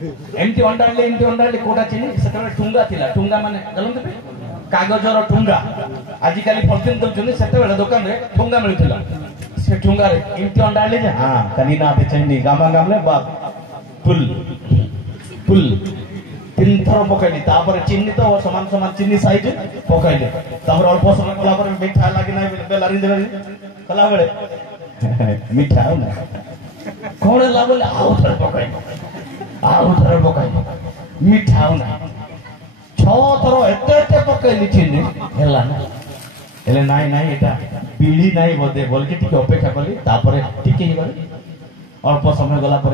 एमती अंडाली कोटा चिनी से ठुंगा थिला ठुंगा माने जानते कागजर ठुंगा आजिकल पॉलिथिन दउछन से दुकान रे ठुंगा मिलुथिला से ठुंगा रे एमती अंडाली जे हां कनी ना ते चैनी गामा गामले बा पुल पुल तीन थर पकैली तापर चिन्नी तो समान समान चिन्नी साइज पकैले तापर अल्प समय कला पर मीठा लागि ना बेलारी देबे कला बेले मीठा हो ना कोन ला बोले आउ थर पकैले मीठा हो ना छ थर एते पकैली चिन्नी हेला ना हेले नाई एटा पीढ़ी नाई बोधे बोल के टिके अपेक्षा कली तापर टिके ही गले अल्प समय गला पर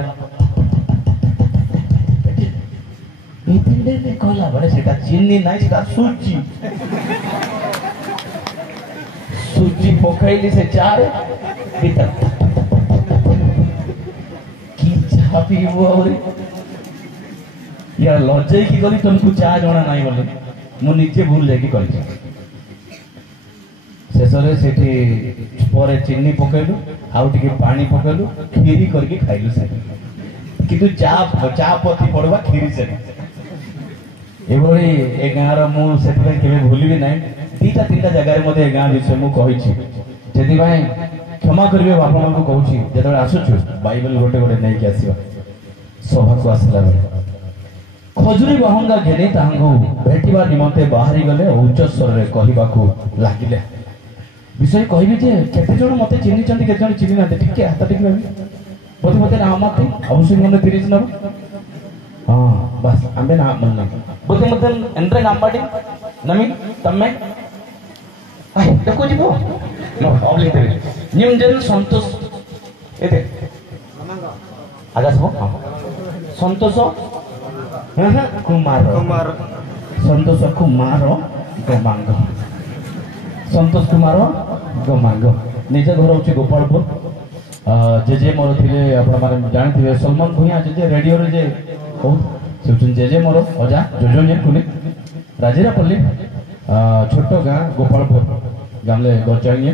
कहला बड़े सेटा चिन्नी नाई सेटा सूजी पकैली से चार भीतर की चाह पीबो और यार लज्जा की गली तुमको चाह जणा नाई बोले मु नीचे भूल जाकी करी शेषरे सेठी परे चिन्नी पकैलु आउ टिके पानी पकैलु खीरी करके खाइलु से किंतु चा पति पड़वा खीरी से एभली ए गाँव मु से भूलि ना दीटा तीन जगार ए गाँ विषय मुझे क्षमा करेंगे बापा माँ को कहूँ जो आसुचु बाइबल गोटे गोटे नहीं कि आसवा सभा को आसला बेले खजुरी बाहुंगा घेनी भेटा निमंते बाहरी गले उच्च स्वर कहवाक लगिले विषय कहबी जे केते जण मते चिन्नी केते जण चिन्नी ना टिके हाथ टिके बोधे मते ना मते अवश्य मन 30 नब हां बस आंबे ना मन बोधे मते एंट्रे नांबाडी नमी तम्मे आई देखो जीवो नो ऑब्लिक तेरे निमजन संतोष एते आगास हो संतोष कुमार संतोष कुमार गमांग संतोष कुमार गमांग निज घर हूँ गोपालपुर जेजे मोर थे आप जानते सलमान भूया जेजे रेडियो रे जे कहूँ जेजे मोर अजा जोजो खुली राजीरापल्ली छोट गाँ गोपालपुर गामले गचाइए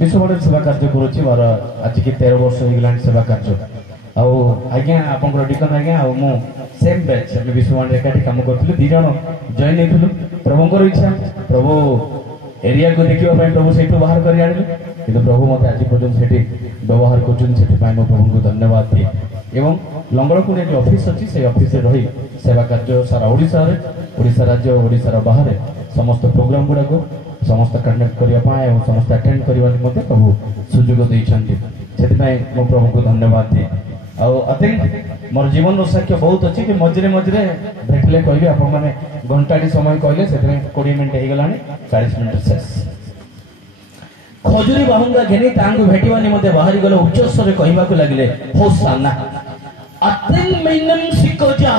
विश्व सेवा कार्य करुच्ची मोर आज की 13 वर्ष हो गला सेवा कार्य आज्ञा आप डिकन आज्ञा मु सेम बैच विश्व एकाठी कम करूँ 2 जन जॉइन नहीं प्रभुंर इच्छा प्रभु एरिया को देखा प्रभु से बाहर कर आने कि प्रभु मत आज पर्यटन से व्यवहार कर प्रभु को धन्यवाद दिए एवं लंगड़कुंड जो ऑफिस अच्छी से ऑफिस रही सेवा कार्य सारा ओडिशा राज्य ओडिशार बाहर समस्त प्रोग्राम गुड़ाक समस्त कंडक्ट करने समस्त अटेंड करने प्रभु सुजोग देते से प्रभु को धन्यवाद दिए आई थिंक मोर जीवन साक्ष्य बहुत अच्छी कि मझे मझे भेटले कह आप घंटाटी समय कहले से 20 मिनट हो गला 40 मिनट शेष खजुरी बाहुंगा घेनी तांगु भेटिवा निमते बाहरी गले उच्च स्वर कहवाक लगिले होसाना अतिन मिनन सिकोजा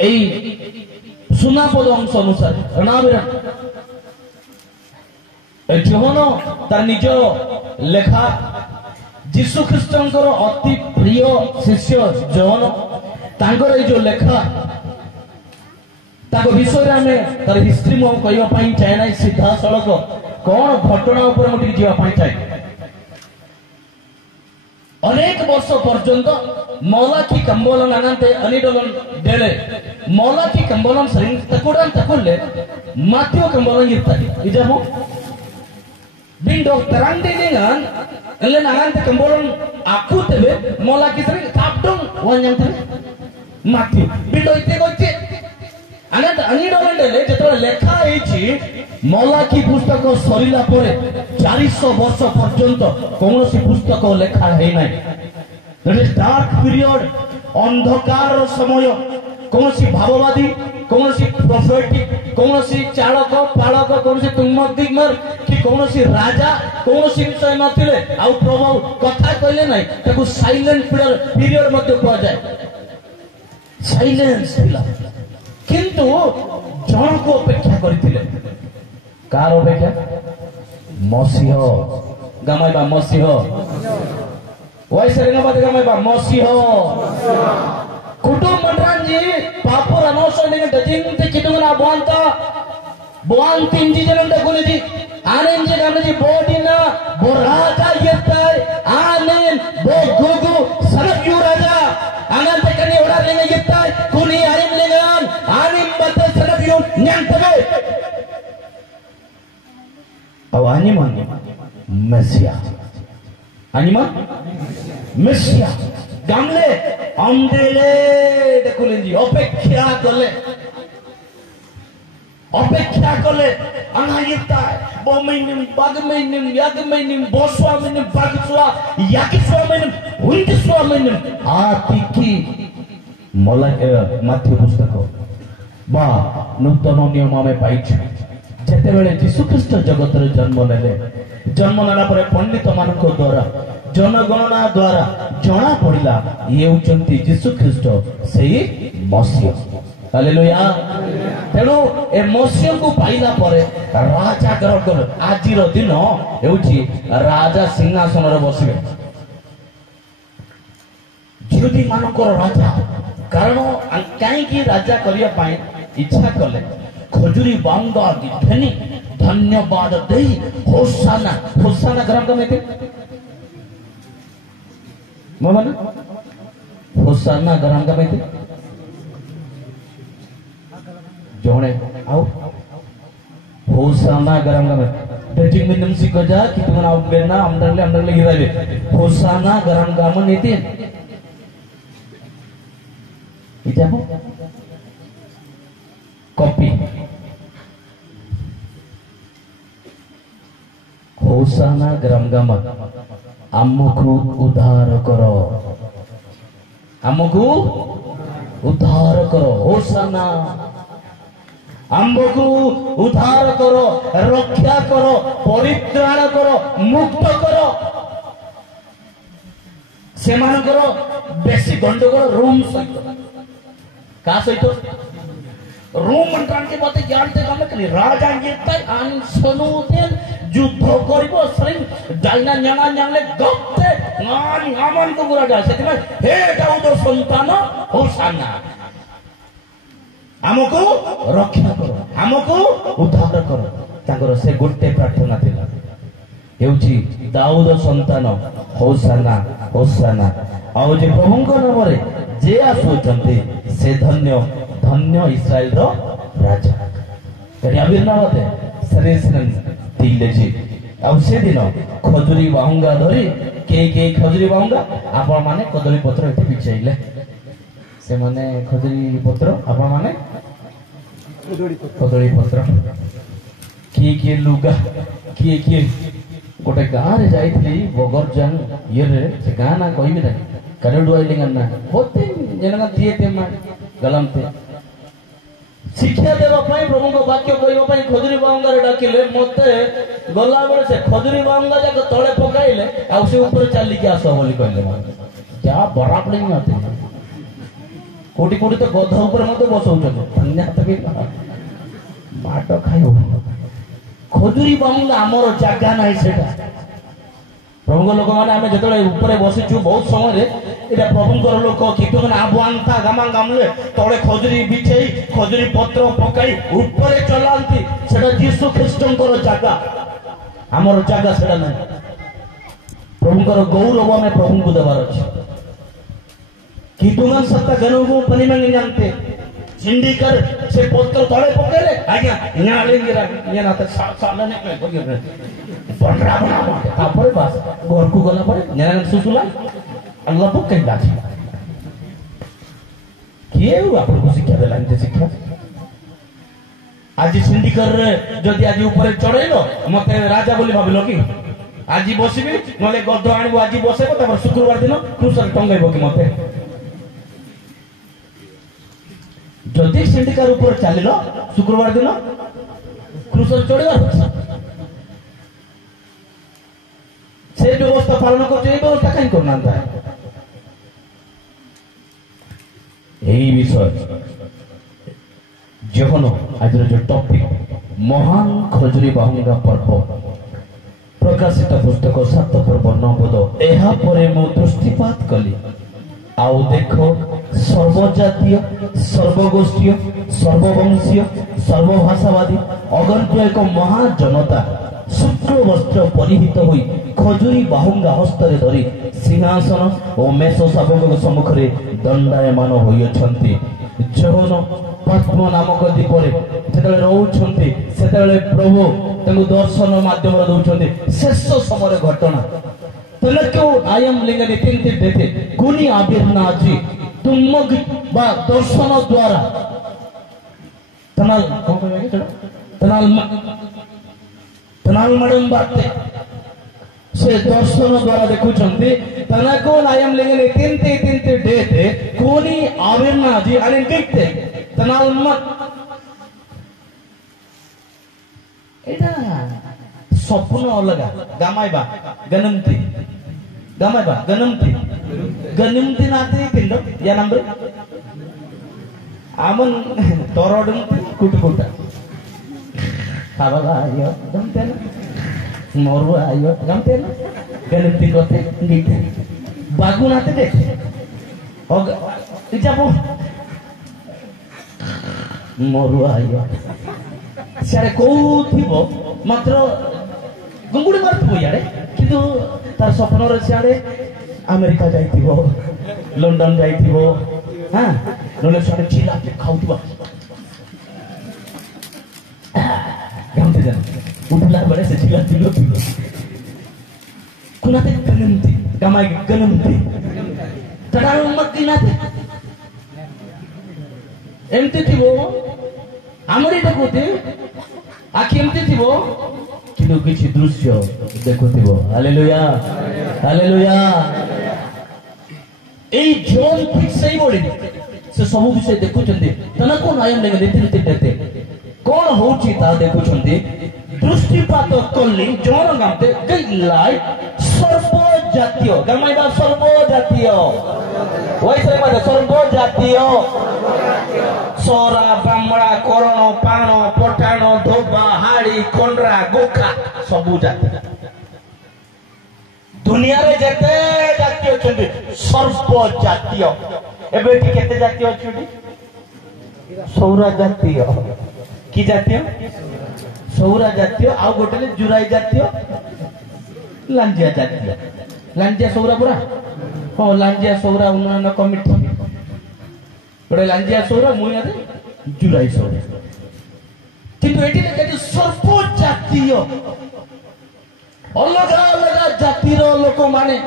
एई सुनापद अंश अनुसार रणाबिरा जोहन तार निज लेखा जीशु ख्रीष्टंकर अति प्रिय शिष्य जोहन तांकर जो लेखा ताको विषय में तार हिस्ट्री मो कहवा पई चाहे ना सीधा सड़क कौन घटना ऊपर मोटी जीवा पई चाहे अनेक वर्ष पर्यंत मौलाकी कंबोलन अनंते अनिडोलन डेले मौलाकी कंबोलन सरिंग तकोडन तकोले माथियो कंबोलन इरताई इजामो बिंडो तरंग dengan ele nangan कंबोलन aku tebe मौलाकी सरिंग कापडों वंजम तबे माथि बिंडो इते गोचे अनंत अनिडोलन डेले जेतो लेखा हेची मौलाकी पुस्तक सरिला परे 400 वर्ष पर्यंत कौनसी पुस्तक लेखा है ना दैट इज डार्क पीरियड अंधकार समय कौनसी भाववादी कौनसी प्रोफेटिक कौनसी चालक पालक कौनसी तुमदिगमर कि कौनसी राजा कौनसी विषय नथिले आ प्रभु कथा कहले नै ताकू साइलेंट पीरियड मध्ये कह जाए साइलेंस थिला किंतु जन को अपेक्षा करथिले कार अपेक्षा मसीह गामाइबा मसीह वैसे रेंगाबाद गामाइबा मसीह कुटुंब मंडरांजी पापुर अनोसंडिंग दजिंते कितुगना बुआन तीनजी जनंडे गुनेजी आनेंजी गामनेजी बोडिना बोराजा येताय आनेन बो गुगु तेबे अब आनिमान मेसिया आनिमान मेसिया गामले अंदेले देखुलेंजी अपेक्षा कले अनायता बोमैनिम बागमैनिम यागमैनिम बोस्वामैनिम बागस्वा याकिस्वामैनिम हुंदिस्वामैनिम आतिकी मला माथ्य पुस्तक बा नूतन नियम आमे पाइछु जेते बेले यीशु ख्रीष्ट जगत रे जन्म नेला परे पंडित मानक द्वारा जनगणना द्वारा जना पड़िला ये होचंती यीशु ख्रीष्ट सेही मसीह हालेलुया तेणु ए मसीह को पाइला परे राजा ग्रहण आजिर दिन हेउची राजा सिंहासन रे बसिबे जिहुदी मानकर राजा कारण कहीं की राजा करिया पाए इच्छा कले खजुरी बांगा गिठनी धन्यवाद दे होसाना होसाना ग्राम का मेते मोहन होसाना ग्राम का मेते जोने आओ होसाना ग्राम का मेते डेटिंग में नमसी को जा कि तुम आउट बेना अंदरले गिरावे होसाना ग्राम का मन नेते इजाबो कॉपी होसाना ग्राम आमको उद्धार करो होसाना आमको उद्धार करो रक्षा करो परित्राण करो मुक्त करो से मानकर बेसी गंडगोल रूम सहित का सहित रूम अंटांके बाते जानते गमे कली राजा येताय आन सनुतेन युद्ध करिबो सरिम जाइना न्याना न्याले गप्ते नानी आमन को बुरा जा सेति हे दाऊद संतान होसाना हमको रक्षा करो हमको उद्धार करो ताकर से गुटे प्रार्थना थिला हेउची दाऊद संतान होसाना होसाना आ जे प्रभुଙ୍କ नामरे जे आसुचंते से धन्य धन्य इस्राएल रो राजा तेरे अभिनवते सरेसन दिलेजी आ से दिन खजुरी बाहुंगा धरी के खजुरी बाहुंगा आपण माने कदली पत्र एते बिछाइले से माने खजुरी पत्र आपण माने कदली पत्र के लुगा के गोटे गाँ रे जाइथली बगरजान ये रे से गाँ ना कहबी ना करेडु आइलिंगन ना होते जनगा दिए ते मा गलमते शिक्षा देवा पाई प्रभु को वाक्य कहबा पाई खजुरी बांगा रे डाकिले मते गला बेले से खजुरी बांगा जाक तळे पकाइले आ से ऊपर चली के आसो बोली कहले क्या बराबड़ी में आते कोटी कोटी तो गधा ऊपर मते बसौछ धन्य तबे बाट खाइयो खजुरी बांगा हमर जागा नाही सेटा प्रभु लोक माने आमे जतले ऊपर बसिछु बहुत समय रे एटा प्रभुଙ୍କର लोक कितो माने आबुआंता गामा गामले तळे खजुरी बिछेई खजुरी पत्र पकाई ऊपर चलांती सेटा यीशु ख्रीष्टଙ୍କର जागा हमर जागा सेटा नाही प्रभुଙ୍କର गौरव में प्रभु को देवार अछि कितो मन सत्ता गनोगो पनि मंगे जानते चिंडी कर से पत्र तळे पकेले आज्ञा न्यालेंगिरा ये ना त सालने के पंद्रह बना तापर बस घर को गला पड़े न्यान सुसुला अल्लाह को कहीं लाची किए आपन को शिक्षा देला इंते शिक्षा आज चिंडी कर जदि आज ऊपर चढ़ेलो मते राजा बोली भाबिलो कि आज बसिबी नले गद्द आनिबो आज बसेबो तापर शुक्रवार दिन क्रूसर टंगाइबो कि मते जदि सिंडिकार ऊपर चलिलो शुक्रवार दिन क्रूसर चढ़ेगा से व्यवस्था पालन करते व्यवस्था कहीं करना है यही विषय जहन आज जो टॉपिक महान खजुरी बाहुंगा पर्व प्रकाशित पुस्तक 7 पर्व 9 पद एहा परे मु दृष्टिपात कली आउ देखो सर्वजातीय सर्वगोष्ठीय सर्ववंशीय सर्वभाषावादी अगंत एक महाजनता शुक्ल वस्त्र परिहित हुई खजुरी बाहुंगा हस्तरे धरी सिंहासन और मेष शावक सम्मुख दंडायमान होइछन्ति जहन पद्म नामक दीपरे जेतले रहउछन्ति सेतले प्रभु तंगु दर्शन माध्यम दउछन्ति शेष समय घटना तनक्यो आयम लिंगनि तिंति देते कुनी आबिरनाजी तुमग बा दर्शन द्वारा तनाल कोन कहबे तनाल मडम बाते से दर्शन द्वारा देखुछन्ति तनको आयम लिंगनि तिंति तिंति देते कुनी आबिरनाजी आणि देखते तनाल मत एटा स्वप्न अलगा गामाइबा गनमती गामाइबा गनमती गनमती नाते किंदो या नंबर आमन तोरडमती कुटकुटा खाबाला आयो गमतेन मोरु आयो गमतेन गनमती कोते गीते बागु नाते दे और इजाबो मोरु आयो सारे को थिबो मात्र गुंगुडी मारथिबो याडे किंतु तार स्वप्न रे साडे अमेरिका जाइथिबो लंडन जाइथिबो हां नले साडे चिला खाउथिबो गामते जन उठला बडे से चिला चिलो कुनाते गनमती गामाय गनमती तडाल मक्की नाते एमती थिबो आमरी देखुते आखि एमती थिबो किंतु किछि दृश्य देखुथिबो हालेलुया हालेलुया ए जोन ठीक सही बोली से सब विषय देखुचंदी तनको नायम लेगे रीति देते कोन होची ता देखुचंदी दृष्टिपात कल्ली जोन गामते गइलाई सर्व जातीय गमाइबा सर्व जातीय वैसे माने सर्व जातीय सोरा ब्राह्मणा करण पाण पठाण धोबा हाड़ी कोंड्रा गोखा सबु जाति दुनिया रे जेते जाति अछंती सर्व जातीय एबे ठी केते जाति अछुडी सौरा जातीय की जातीय सौरा जातीय आ गोटेले जुराई जातीय लांजिया जातीय लांजिया सौरा पुरा हो लांजिया सौरा उन्नयन कमिटी बड़े लांजिया सौरा मुयादे जुराई सौरा किंतु एटी लेके सर्व जातीय अलग अलग जातिर लोक माने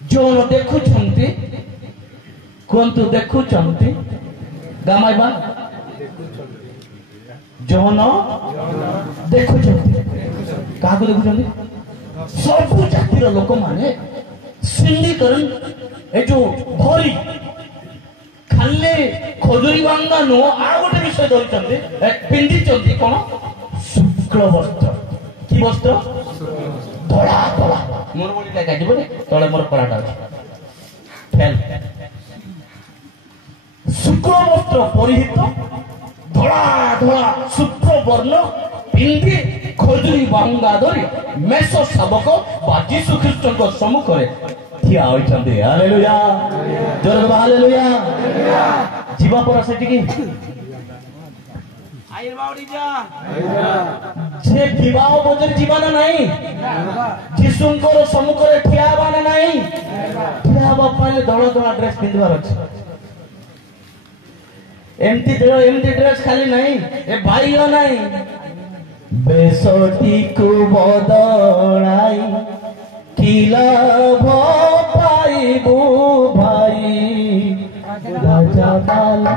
जोन देखुछंती कोंतु देखुछंती गामाइबा जोन देखुछंती काको देखुछंती सब जातिर लोक माने सिंधीकरण ए जो धरी खाली खजुरी बांगा नो आ गोटे विषय धरिछंती पिंडी चंती कोन शुक्ल वस्त्र की वस्त्र धड़ा धड़ा मोर बोली ता गाजिबो ने तळे मोर पराटा फेल शुक्ल वस्त्र परिहित धड़ा धड़ा शुक्ल वर्ण पिंडी खजुरी बांगा धरी मेष शावक बा यीशु ख्रीष्ट को सम्मुख रे ठिया होइछंती हालेलुया जोर हालेलुया जीवा पर सेठी की आइर बाउडी जा जे विवाह भोजन जीवन नहीं यीशुंकर सम्मुख रे ठिया बाना नहीं ठिया बापाले धड़ा धड़ा ड्रेस पिंदवार अछि एमती ड्रेस खाली नहीं ए भाईओ नहीं बेसोटी को बदलाई किला भो पाइबू भाई राजा बाला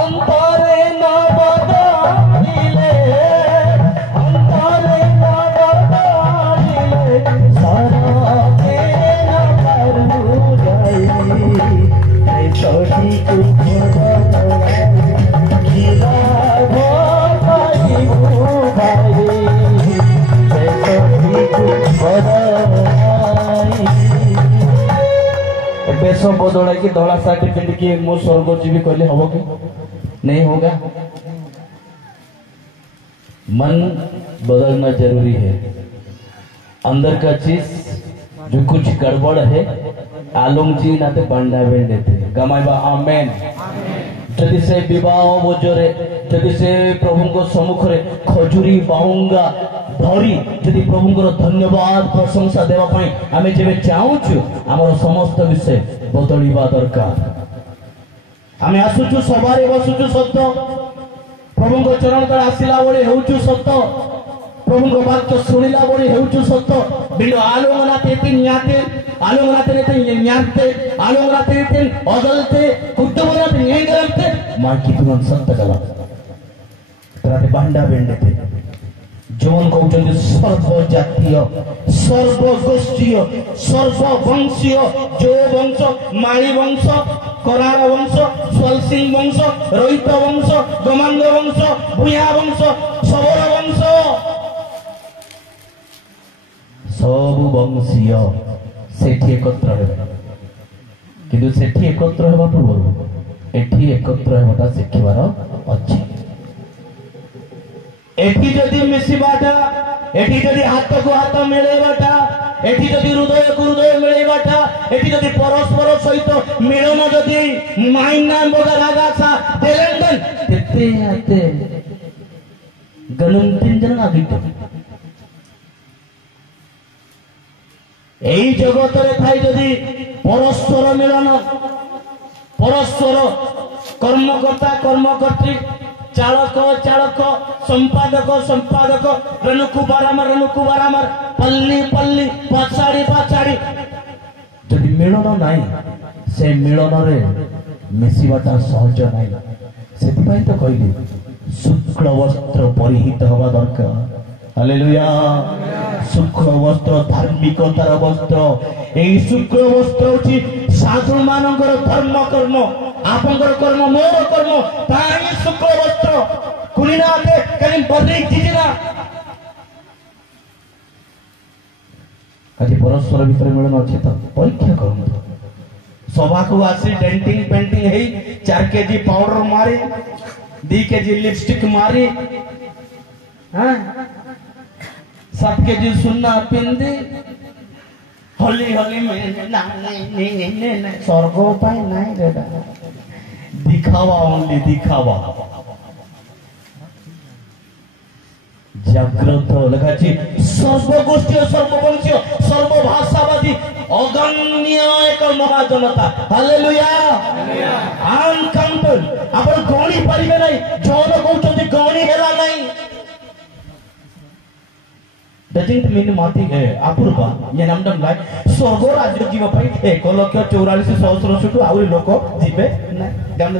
अंतरे न बदलिले सारा के न करू जाई बेसोटी को बदलाई किला भो पाइबू भाई बेस बदला की धला सार्ट पिंड की मो स्वर्गजीवी कहले हबो कि नहीं होगा मन बदलना जरूरी है अंदर का चीज जो कुछ गड़बड़ है आलम जी नाते बंडा बेन देते गमाइबा आमेन जदि से विवाह बोजरे जदि से प्रभु को सम्मुख रे खजुरी बाउंगा धरी जदि प्रभु को धन्यवाद प्रशंसा देवा पई आमे जेबे चाहूछु हमर समस्त विषय बदलिबा दरकार आम आसुचु सभारे बसुचु सत प्रभु को चरण तले आसिला बड़े होउचु सत प्रभु को वाक्य सुनिला बड़े होउचु सत बिलो आलोंगना तेते न्याते आलोंगना तेते न्याते आलोंगना तेते अदलते कुत्तवना न्यागलते माकी तुरंत सत्य कला तराते बांडा बेंडते जोन कहउचंदी सर्व जातीय सर्व गोष्ठीय सर्व वंशीय जो वंश माली वंश करार वंश स्वलसिंह वंश रोहित वंश गोमांग वंश भूया वंश सबल वंश सब वंशीय सेठी एकत्र हेबे किंतु सेठी एकत्र हेबा पूर्व एठी एकत्र हेबाटा शिखिबार अछि एठी जदि मिसिबाटा एठी जदि हाथ को हाथ मिलेबाटा एठी जदि हृदय को हृदय मिलेबाटा एठी जदि परस्पर सहित मिलन जदि माइना बगरागासा देलेंदन तेते आते गलम तिंजन आगित এই জগতরে থাই যদি পরস্পর মিলন পরস্পর কর্মকর্তা কর্মকর্ত্রী चालक चालक संपादक संपादक रनुकुबार पल्ली पल्ली पाछाड़ी पाछाड़ी जदि मिलन नाई से मिलन रे मिसिबाटा सहज नाई सेति पई तो कहली शुक्ल वस्त्र परिहित हवा दरकार हालेलुया शुक्ल वस्त्र धार्मिकतार वस्त्र एई शुक्ल वस्त्र होची साधु मानकर धर्म कर्म आपनकर कर्म मोर कर्म ताई शुक्ल वस्त्र कुलीनाते कहीं बदली जिजना आज परस्पर भीतर मिलन अच्छे तो परीक्षा करंतु सभा को आसी डेंटिंग पेंटिंग है 4 केजी पाउडर मारी 2 केजी लिपस्टिक मारी हाँ 7 केजी सुन्ना पिंदी होली होली में ना नहीं स्वर्ग पाए नहीं रे दिखावा ओनली दिखावा जागृत लगाची सर्वगोष्ठीय सर्ववंशीय सर्वभाषावादी अगण्य एक महाजनता हालेलुया अनकाउंटेड आपण गणी परिबे नै जौन कहउछथि गणी हेला नै डजंट मीन माती है अपूर्वा ये नामडम लाइ स्वर्ग राज्य जीव पई 1,44,000 टु आउरी लोक जीवे नै जान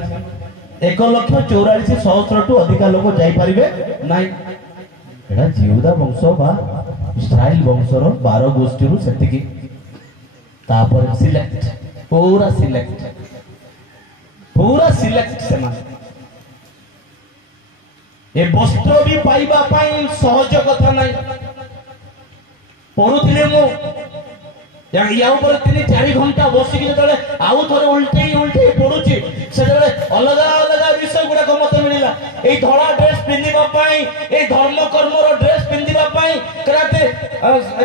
1,44,000 टु अधिक लोक जाई परिबे नै एडा जीवदा वंश बा स्टाइल वंशर 12 गोष्ठी रु सेतिकी तापर सिलेक्ट पूरा सिलेक्ट सेमा ए वस्त्र भी पाइबा पई सहज कथा नै पढ़ुले मु या ऊपर 3-4 घंटा बसिक जतले आउ थरे उल्टे पढुची सेतले अलग अलग विषय गुडा को मत मिलिला ए धळा ड्रेस पिंदिबा पई ए धर्म कर्म रो ड्रेस पिंदिबा पई कराते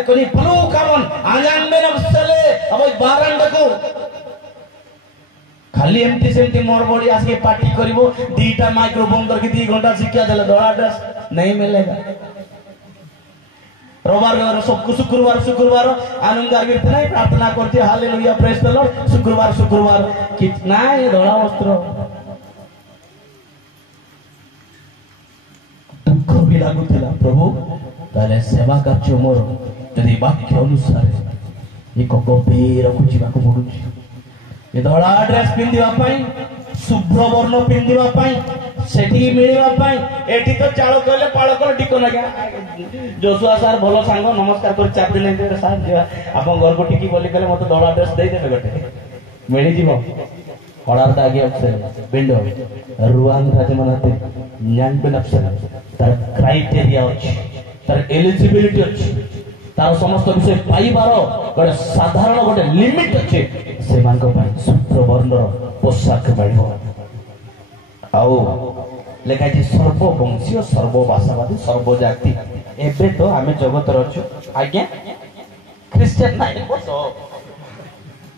कोनी ब्लू कामन आजान में नसले अब बारंडा को खाली एमटी सेमटी मोर बॉडी आके पार्टी करिवो दीटा माइक्रोफोन करके 2 घंटा शिक्षा देले धळा ड्रेस नहीं मिलेगा रविवार शुक्रवार आनंदार कीर्तन नहीं प्रार्थना करते हालेलुया प्रेज द लॉर्ड शुक्रवार कितना ये धड़ा वस्त्र दुख भी लागुला प्रभु ताले सेवा कार्य मोर यदि वाक्य अनुसार एक गंभीर को जीवा को पड़ुची ये धड़ा ड्रेस पिंदिबा पई शुभ्र वर्ण पिंदिबा पई सेठी मिलिबा पई एठी तो चाଳ कहले पाळ कर टिको ना जोसुआ सर भलो सांग नमस्कार कर चाप दिन दे सर जे आपन घर को टिकी बोली कहले मते धड़ा ड्रेस दे देबे गटे मिली जीवो हड़ार दागे अफसर बिंडो रुआन राज मनाते न्यान पे अफसर तार क्राइटेरिया अछि तार एलिजिबिलिटी अछि तार समस्त विषय पाइबार गोटे साधारण गोटे लिमिट अछि से मान को पाई शुभ्र वर्ण पोशाक मिलिबो आउ लेखा जी सर्ववंशीय सर्वभाषावादी सर्वजाति एबे तो आमे जगत रछु आज्ञा क्रिश्चियन नाइ बसो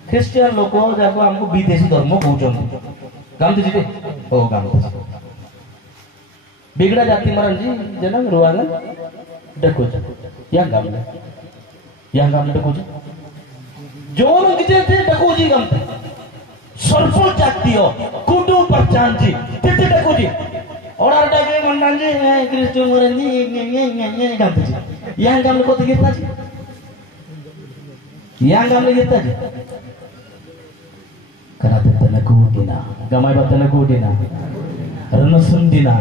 क्रिश्चियन लोक जाको हमको विदेशी धर्म कहउछन गामते जिते ओ गामते बिगड़ा जाति मरन जी जना रुवांग देखो या गाम देखो जोन गिते देखो जी गामते सर्व जातीय कुटु परचांजी तेते डाकुजी ऑर्डर डाके मंडांजी क्रिस्टो मरेंजी गांतजी यांग गामले कोते घेताजी यांग गामले घेताजी करा तेतन कोडिना गमाय बतन कोडिना रनसुंदिना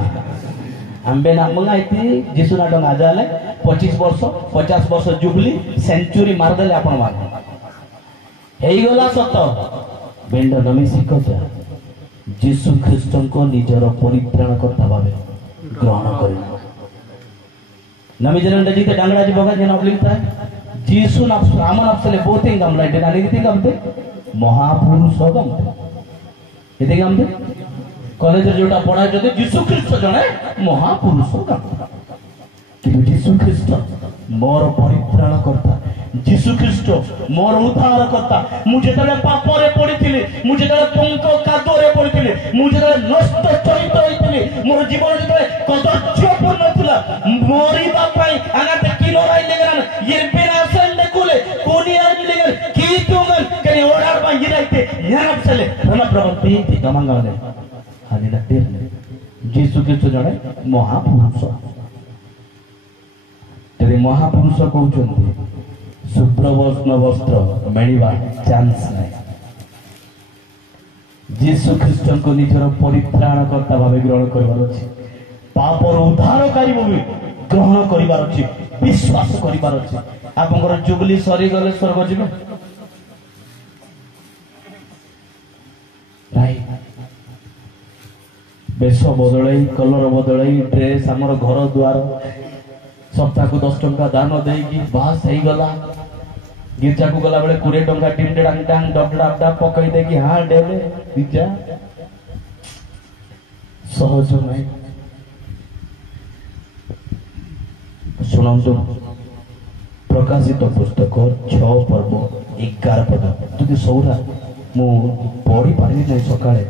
आंबेना मंगायती जिसुना डंग आजाले 25 वर्ष 50 वर्ष जुबली सेंचुरी मारदेले आपण मान हेई गला सत बेंड नमी सिकजा जीसु ख्रीष्ट को निजर परित्राणकर्ता भावे ग्रहण करिन नमी जन जीते डांगड़ा जी बगा जन अबलिता जीसु ना रामन अपसले बोते गमला डेना निगति गमते महापुरुष गमते इते गमते कॉलेज जोटा पढ़ा जदि जीसु ख्रीष्ट जने महापुरुष गमते कि जीसु ख्रीष्ट मोर परित्राणकर्ता जीसु ख्रीष्ट मोर उद्धारकर्ता मुझे तले पापरे पड़िथिली मुझे तले पंक कादरे पड़िथिली मुझे तले नष्ट चरित्र होइथिली मोर जीवन जतले कदर्यपूर्ण थिला मरिबा पई आनाते किनोराई लेगरान यिरपेना सेंडे कुले कोनिया लेगर की तुमन कने ओडार बा यिराइते न्यानपसले रन प्रवृत्ति ति गमंगाले हानि नते जीसु ख्रीष्ट जने महापुरुष तेरे महापुरुष कहउचंती शुभ्र वस्त्र मिलवा चांस नहीं जीसु ख्रीष्ट को निजर परित्राणकर्ता भाव ग्रहण कर पापर उद्धारकारी भाव ग्रहण कर विश्वास कर आपंकर जुबली सरी गले स्वर्ग जीवे बेश बदल कलर बदल ड्रेस आमर घर द्वार सप्ताह को 10 टंका दान देगी बास हो गला गिरजा को गला बेले 20 टंका टिम डांग डांग डबडा पकई देगी हाँ डेले गिरजा सहज नहीं सुनंतु प्रकाशित पुस्तक 6 पर्व 11 पद जदि सौरा मु पढ़ी पारि नहीं सकाळे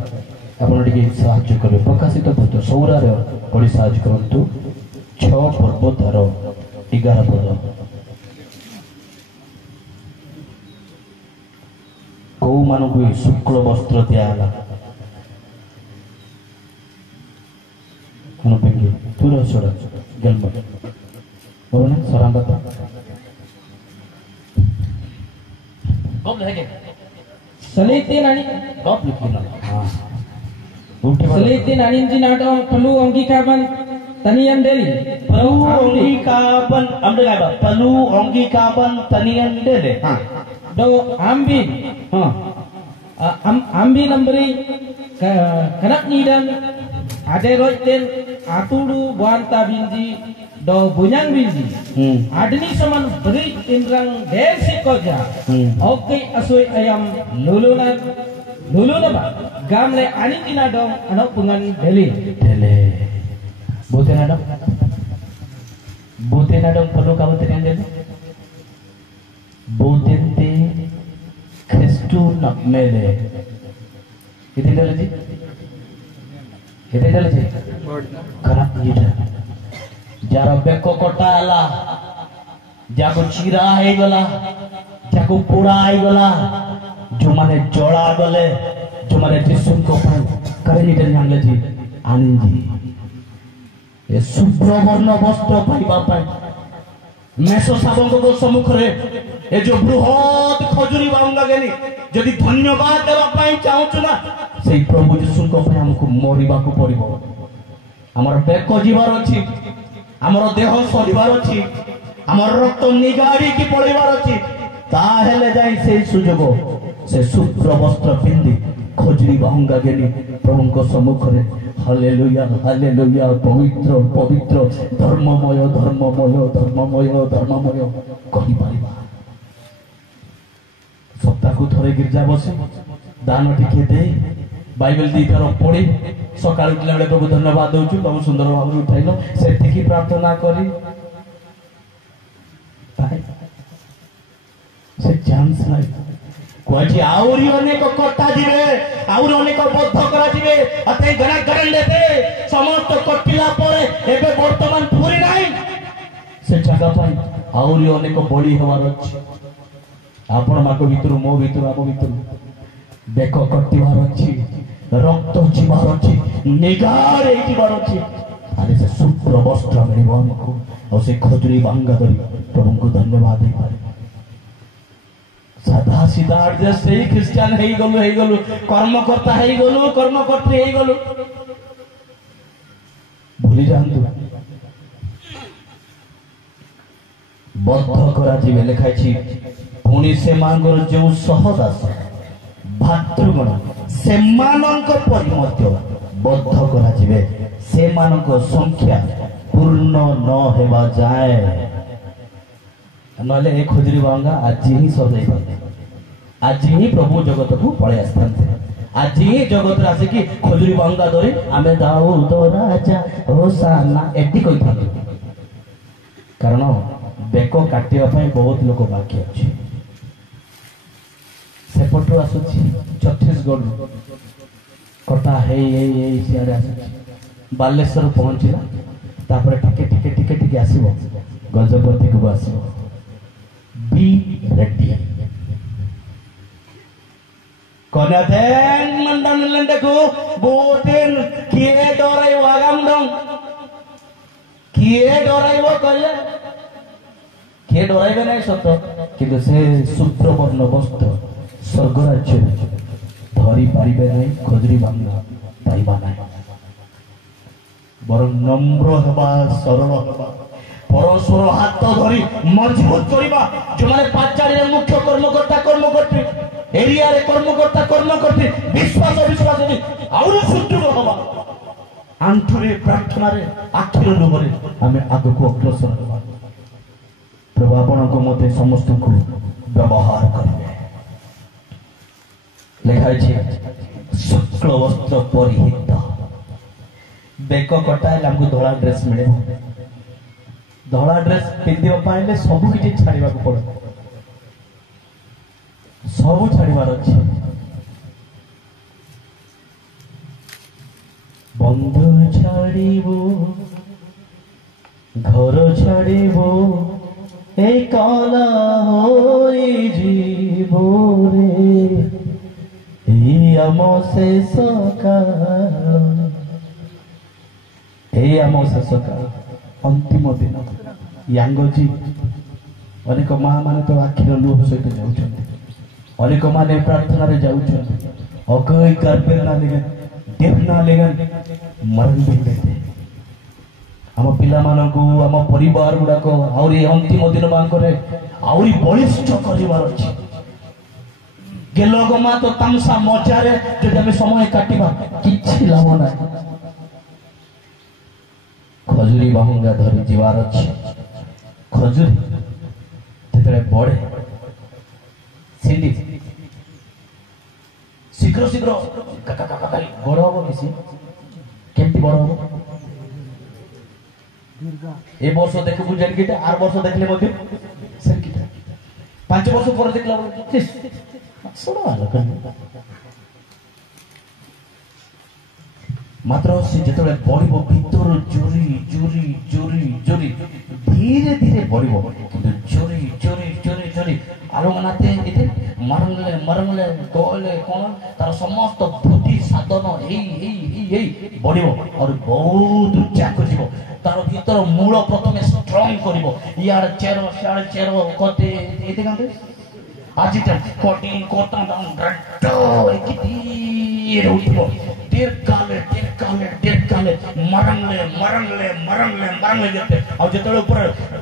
आपण टिके साहाय्य करें प्रकाशित पुस्तक सौरा रे पढ़ी साहाय्य करंतु 6 पर्व तार 11 पद कौ मानक शुक्ल वस्त्र दियाला तुर छोड़ा जन्म बोलो ना सरांबता कब लगे सलिते नानी कब लिखना हां सलिते नानी जी नाटक पलू अंगिकाबन तनियन डेली पलू अंगिकाबन amde काय बा पलू अंगिकाबन तनियन डेले हां दो आम्बी हां आम्बी नंबरी कनक निdan ade roiten atudu buanta binji do bunyang binji adni saman beri inrang desi koja oke asoi ayam luluna ba gamle ani tina dong anak pungan deli botena dong perlu kamu tanya deli botente Kristu nak mele itu deli खराब jar bake कटाला जाको चिरा है गला जाको पोड़ा है गला जो माने जोड़ा गले जो माने जिसुन को पर करे निडन जानले जी आनंद जी ये शुभ्र वर्ण वस्त्र पाइबा पाए मेसो साबंग को सम्मुख रे ए जो बृहत खजुरी बाउंगा गेनी जदि धन्यवाद देवा पाई चाहू ना से प्रभु जीसु को पे हमको मरिबा को पड़िबो हमर बेक जीवार अछि हमर देह सरिवार अछि हमर रक्त निगाड़ी की पड़िबार अछि ता हेले जाई से सुजोग से शुभ्र वस्त्र पिंदी खजुरी बाउंगा गेनी प्रभु को सम्मुख रे हालेलुया हालेलुया पवित्र पवित्र धर्ममय धर्ममय धर्ममय धर्ममय कहि परिबा सप्ताह को थोड़े गिरजा बसे दान टिके दे बाइबल दी थर पढ़ी सकाळ उठला बेले प्रभु धन्यवाद दउछु प्रभु सुंदर भाव उठाइलो सेति की प्रार्थना करी ताई से चांस नाही कोची आउरी अनेक कट्टा दिबे आउरी अनेक बद्ध करा दिबे अते गणा गणन देते समस्त कटिला परे एबे वर्तमान पूरी नाही से जगह पाई आउरी अनेक बळी हवार अछि आपण माको भितर मो भितर आम भितर बेक कटिबार अच्छी रक्त जीवार अच्छी निगार एइबार अच्छी आरे से शुभ्र वस्त्र मिलिब हमको और से खजुरी बांगा धरी प्रभु को धन्यवाद दे पारे साधा सीधा एडजस्ट से ख्रिस्टियन हेई गलु कर्मकर्ता हेई गलु भूली जातु बद्ध करा जीवे लिखाई पुणी से मांगर जो सहदास भातृगण से बद्ध करा जीवे से संख्या पूर्ण न हेबा जाए नले एक खजुरी बांगा आज ही सजै आज ही प्रभु जगत को पळे आस्थान्ते आज ही जगत आसे कि खजुरी बांगा धरी आमे दाऊद राजा होसाना एटी कहि थालु कारण बेक काटिया पाई बहुत लोक बाकी अछि सेपटु आसुछि छत्तीसगढ़ कटा हे सियाड़े आसुछि बालेश्वर पहुंचला तापर टिके आसीबो गजपति को आसीबो बी रेडी कनाथेन मंडन लंडको बोतेन किए डराई वागाम दं किए डराइबो कले किए डराइबे नै सत किंतु से शुभ्र वर्ण वस्त्र स्वर्ग राज्य धरी पारिबे नै खजुरी बांगा पाइबा नै बरं नम्र हेबा सरल हेबा परस्पर हाथ धरी मजबूत करबा जो माने पाचाड़ी मुख्य कर्मकर्ता एरिया रे कर्मकर्ता विश्वास आउर सुदृढ़ हवा आंठुरे प्रार्थना रे आखिर लोभरे आमे आगो को अग्रसर हवा प्रभु आपण को मते समस्त को व्यवहार करिवे लिखाई छे शुक्ल वस्त्र परिहित बेक कटाइल हमको धड़ा ड्रेस मिले धड़ा ड्रेस पिंधिबा पाइले सब किछि छाड़ीबा को पड़े सब छाड़ीबार अछि बंधु छाड़ीबो घर छाड़ीबो ए काला होई जीवो रे ई आम शेष काल ए आम शेष काल अंतिम दिन यांगजी अनेक माँ माने तो आखिर लुह सहित जाउछन्ति अनेक माने प्रार्थना रे जाउछन्ति अकई कार्पेल ना लेगन देव ना लेगन मरण देते हम पिला मानको हम परिवार गुडा को आउरी अंतिम दिन मांकरे आउरी बलिष्ठ करिवार अछि गेलोग मा तो तमसा मचारे जे हम समय काटिबा किछि लाभ ना खजुरी बाहुंगा धरी जीवार अच्छी खजुरी तेतरे बड़े सिंडी शीघ्र शीघ्र बड़ हम मिसी केमती बड़ हम ए वर्ष देखबु जेन किटा आर वर्ष देखले मधे सेन किटा 5 वर्ष पर देखला सुनो आलो मात्र से जेतले बढिबो भीतर जोरी जोरी जोरी जोरी धीरे धीरे बढिबो किंतु जोरी जोरी जोरी जोरी आलोमनाते एते मरंगले तोले कोन तार समस्त बुद्धि साधन एई बढिबो और बहुत उच्चा करिबो तार भीतर मूल प्रथमे स्ट्रांग करिबो यार चेरो शार चेरो कते एते कांते आजिटा कोटिंग कोटा डाउन रट्टो एकिती उठिबो देर काले मरंगले जते आ जतळे ऊपर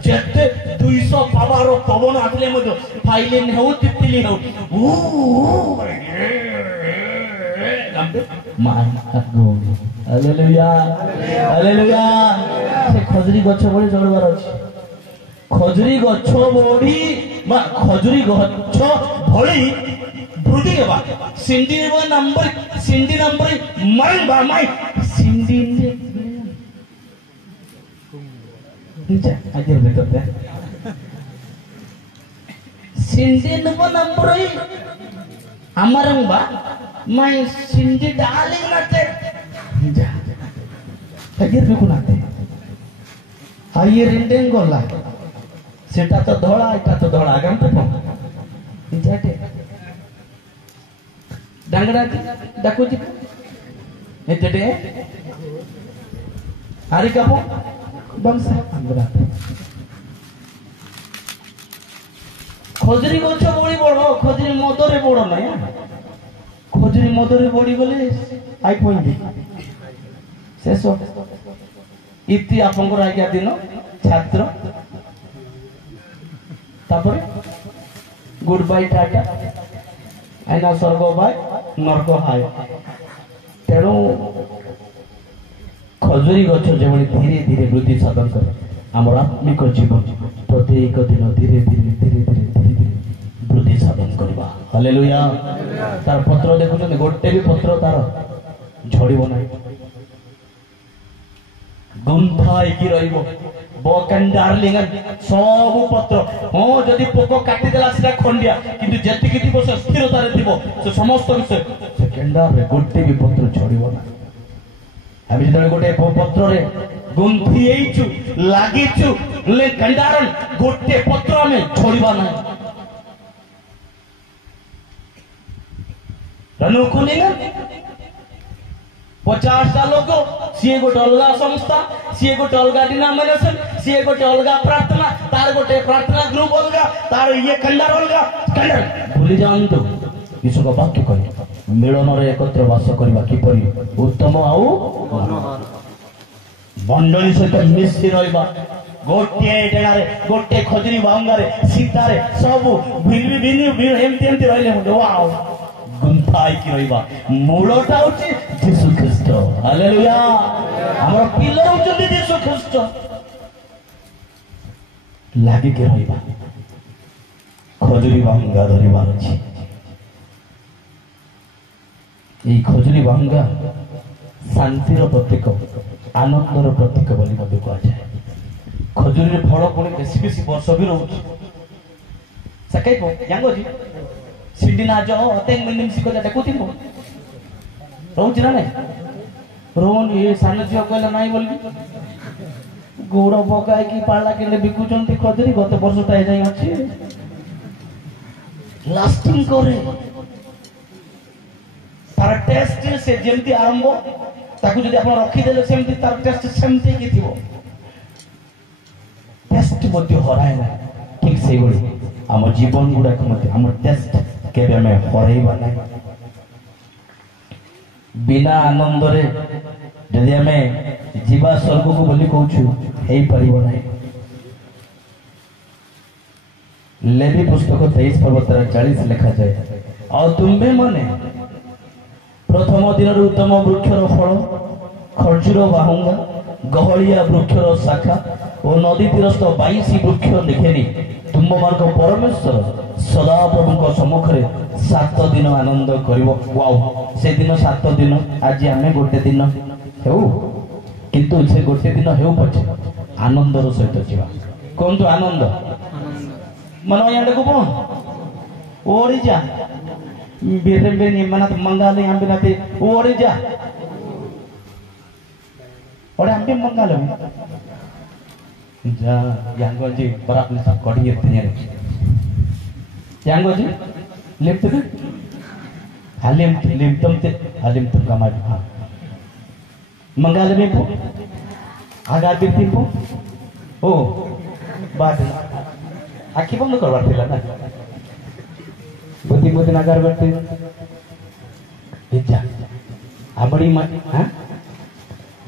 जते 200 पावर पवन आतले मधे फाइलेन हेउ तितली हेउ गांबे मान गो हालेलुया हालेलुया से खजुरी गछ बड़ी जगड़बार अछि खजुरी गछ बड़ी मा खजुरी गछ भली वृद्धि हेबा सिंडी नंबर मरण बा माई सिंडी ने निचा आजे बेतते सिंडी नंबर अमरंग बा माई सिंडी डालिंग नाते निचा आजे बेकु नाते आये रेंडेंग गोला सेटा तो धोळा एटा तो धोळा गाम तो निचाटे डांगरा डाकू जी एते आरी कापो बंस अंगरा खजरी गछ बड़ी बड़ खजरी मदरे बड़ ना खजरी मदरे बड़ी गले आई पॉइंट शेष इति आपंकर आज्ञा दिन छात्र तापर गुड बाय टाटा आईना स्वर्ग बाय नरक हाय तेणु खजुरी गछ जेभଳି धीरे धीरे वृद्धि साधन करे आमर आत्मिक जीवन प्रत्येक दिन धीरे धीरे धीरे धीरे धीरे धीरे वृद्धि साधन करवा हालेलुया तार पत्र देखुछन गोटे भी पत्र तार झड़िबो नाही गुंफाई की रहिबो बकन डार्लिंग सब पत्र हां जदी पोको काटी देला सेटा खंडिया किंतु जेति किति बस स्थिरता रे थिबो से समस्त विषय से केंडार रे गोटे भी पत्र झड़िबो ना आमी जदे गोटे पत्र रे गुंफी एइछु लागिछु ले कंडारन गोटे पत्र में झड़िबा ना रनु कुनिंगा 50टा लोक सी गोटे अलग संस्था सी गोटे अलग डिनोमिनेशन सी गोटे अलग प्रार्थना तार गोटे प्रार्थना ग्रुप अलग तार ये कंडार अलग कंडार भूली जांतु यीशु का वाक्य कहि मिलन रे एकत्र वास करबा किपरि उत्तम आउ मंडली सहित मिश्री रहिबा गोटे डेणारे गोटे खजरी बांगारे सीतारे सब भिलि भिलि एमती एमती रहले वाओ गुंफाई की रहिबा मूलटा होची यीशु ख्रीष्ट हालेलुया हमर पिलर होचंदी यीशु ख्रीष्ट लागि के रहिबा खजुरी बांगा धरिबार अछि এই खजुरी बांगा शांतिर प्रतीक आनंदर प्रतीक बोली मते कहा जाए खजुरी फल पुणी बेसी बेसी वर्ष भी रहउछ सकै पो यांगो जी सिंडिना जो तेंग मिनिम सिको जाते कुतिमो रहउछ ना नहीं रोन ये सान जियो कहला नाही बोलबी गोड़ बगाई की पाला के बिकुचंती खजुरी गत वर्ष ताई जाई अछि लास्टिंग करे तार टेस्ट से जेमती आरंभ ताकू जदि आपण रखी देले सेमती तार टेस्ट सेमती की थिबो टेस्ट मध्य हराय ना ठीक से बोली हम जीवन गुडा के मध्य हम टेस्ट केबे में हराइबा ना बिना आनंद रे जदि हमें जीवा स्वर्ग को बोली कहूछु हेई परिबो ना लेवी पुस्तक 23 पर्वत 40 लिखा जाए और तुम्बे मने प्रथम दिन उत्तम वृक्षर फल खर्जूर बाहुंगा गहलिया वृक्षर शाखा और नदी तीरस्थ 22 वृक्ष लिखेनी तुम मार्ग परमेश्वर सदा प्रभु सम्मुख 7 दिन आनंद करिवो वाओ से दिन 7 दिन आज आमे गोटे दिन हेउ किंतु से गोटे दिन हेउ पछे आनंदर सहित जीवा कोन तो आनंद मनो याडे को ओरी जा बेरे नि मना मंगाले हम नाते ओरे जा ओरे हम भी मंगाले जा यांगो जी बरात में सब कड़ी इतने रे यांगो जी लेफ्ट दे हालिम तुम का मार हां मंगाले में पो आगा बिरती पो ओ बात आखी बंद करवा थिला ना बुद्धि बुद्धि नगर बैठे इच्छा आबड़ी मा हां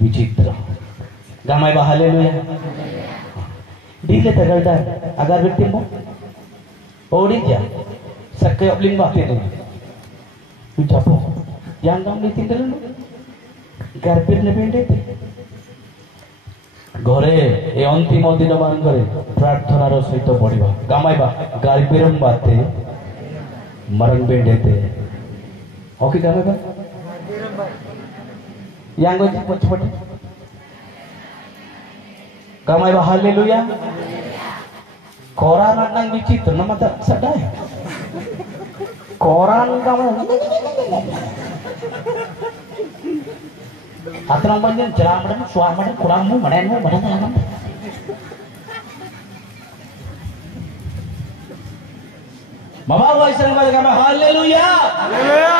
विचित्र गामाय बा हालेलुया दिले तगलदा अगर बैठे मो ओडी जा सक्के अपलिंग बाते दे उचापो yang dong ditinggalin garpir ne Bende घरे ए अंतिम दिन मान करे प्रार्थना रो सहित पड़िबा गामायबा गार्पिरम बाते मरंग बेंडेते ओके गामायबा यांगो जी पछपटे गामायबा हालेलुया कोरान नंग विचित्र नमत सदाय कोरान गामा अतरं बंजन जरामडन स्वामडन कुरामु मडन मडन बाबा वैसन का hallelujah hallelujah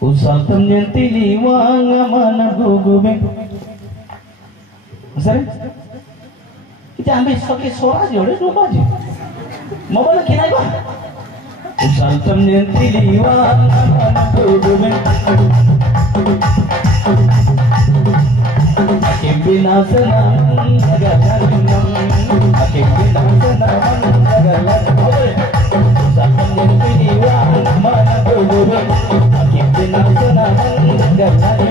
Usaltam nyanti liwang mana gugubeng. Sare? Kita ambil sebagai suara aja, udah lupa aja. Mau balik kira apa? Usaltam nyanti liwang mana gugubeng. Akim binasanang nagalanang, akim binasanang nagalanang. Usaltam nyanti liwang mana gugubeng. Akim binasanang nagalanang.